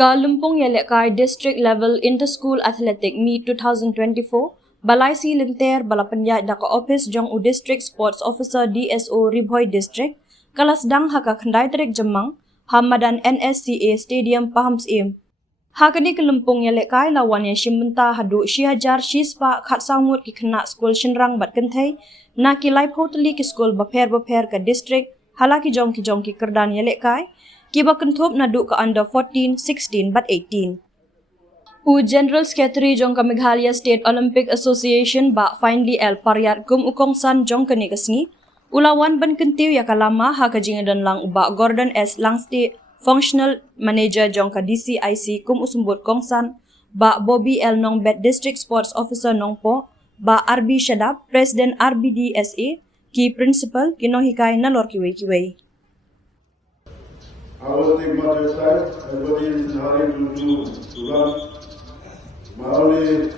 Kalumpong Yelekai District Level Inter-School Athletic Meet 2024, Balai Si Linter Balapanyat Daka Office Jong U District Sports Officer DSO Bhoi District, Kala Sdang Haka Khandai Terik Jemang, Hamadan NSCA Stadium Pahams Im. Hakani Kalumpong Yelekai lawan yang Shimunta Hadu Shihajar Shispa Khat Samut ki kena School Shinrang Bat Kentai, na ki live hoteli ki School Baper ke District, halaki jong ki Kerdan Yelekai, Kiba kentup naduk ke under 14, 16 but 18. U General Secretary jong ke Meghalaya State Olympic Association ba finally el paryat kum ukongsan jong ke nikasngi. Ulawan ban kentiu ya kalama ha kajing dan lang uba Gordon S. Lang State Functional Manager jong ke DCIC kum usumbut kongsan ba Bobby L. Nong Bet District Sports Officer Nongpo ba RB Shadab President RBDSA ki Principal kinohikai nalor kiwei. I will take much of your time. Everybody is in a hurry to run. My only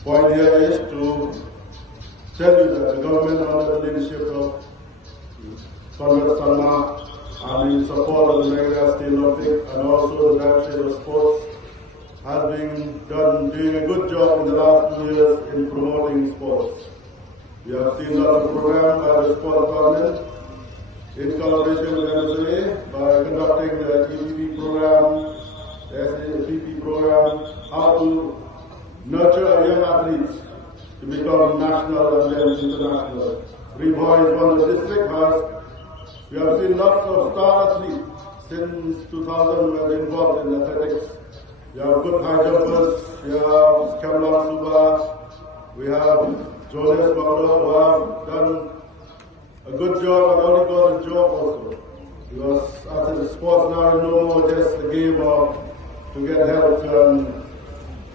point here is to tell you that the government under the leadership of Congress Salma and in support of the Meghalaya State Olympic and also the Directorate of Sports has been doing a good job in the last 2 years in promoting sports. We have seen lots of programs by the sport department in collaboration with MSA by conducting the EPP program, the SAPP program, how to nurture our young athletes to become national and then international. Bhoi is one of the district has. We have seen lots of star athletes since 2000 who have been involved in athletics. We have good high jumpers, we have Kamala Suba, we have Jonas Bangla who have done a good job and only got a job also. Because after the sports now is no more just a game of to get health and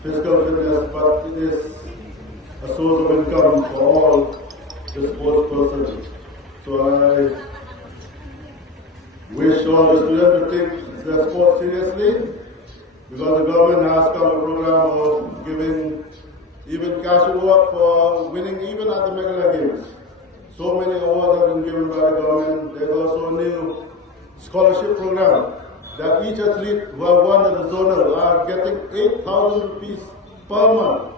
physical fitness, but it is a source of income for all the sports persons. So I wish all the students to take their sport seriously, because the government has come a program of giving even cash award for winning even at the Meghalaya Games. So many awards have been given by the government. There's also a new scholarship program that each athlete who have won in the zonal are getting 8,000 rupees per month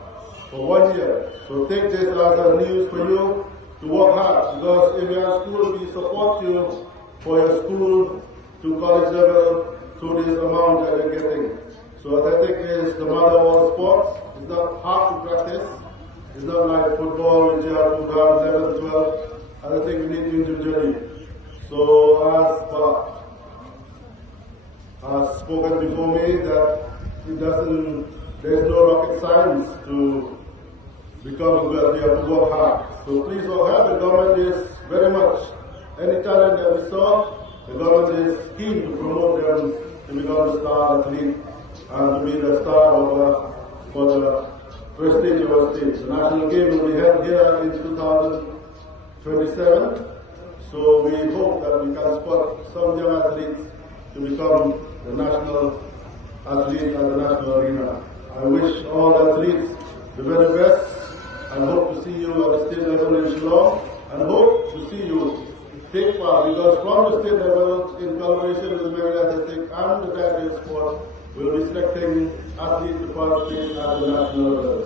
for 1 year. So take this as a news for you to work hard, because in your school we support you for your school to college level through this amount that you're getting. So athletics is the mother of all sports. It's not hard to practice. It's not like football which you have to have 11, 12. I don't think we need to individually. So as spoken before me, that there's no rocket science to become good. We have to work hard. So please work hard. The government is very much, any talent that we saw, the government is keen to promote them to become the star athlete and to be the star for the prestige of our state. The national game will be held here in 2027. So we hope that we can spot some young athletes to become the national athlete at the national arena. I wish all athletes the very best and hope to see you at the state level in Shillong and hope to see you take part, because from the state level in collaboration with the Meghalaya Athletic and the Directorate of Sport, we will be selecting athletes to participate at the national level.